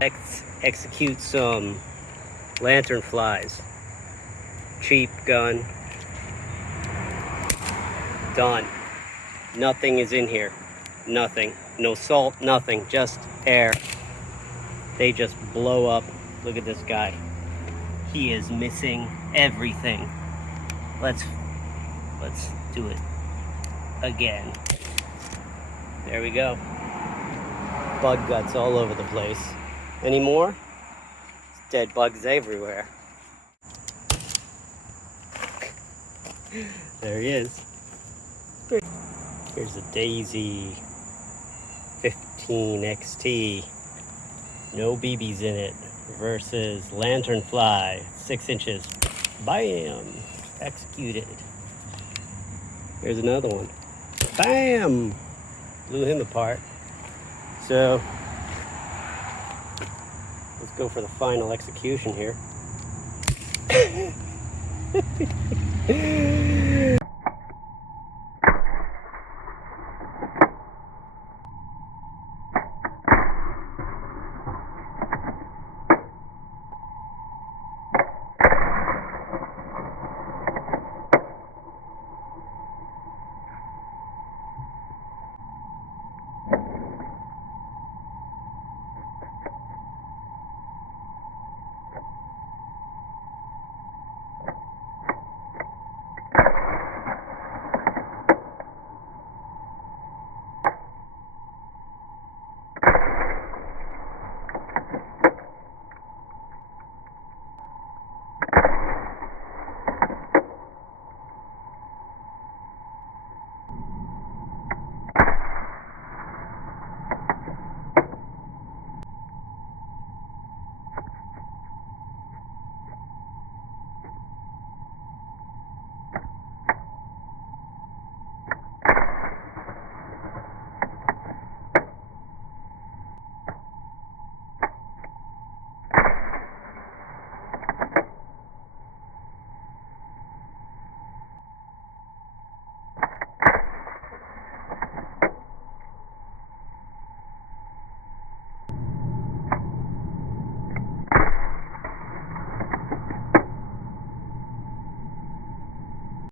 Let's execute some lantern flies. Cheap gun. Done. Nothing is in here. Nothing. No salt, nothing. Just air. They just blow up. Look at this guy. He is missing everything. Let's do it again. There we go. Bug guts all over the place. Any more? Dead bugs everywhere. There he is. Here's a Daisy 15 XT. No BBs in it. Versus Lanternfly, 6 inches. Bam! Executed. Here's another one. Bam! Blew him apart. So, let's go for the final execution here.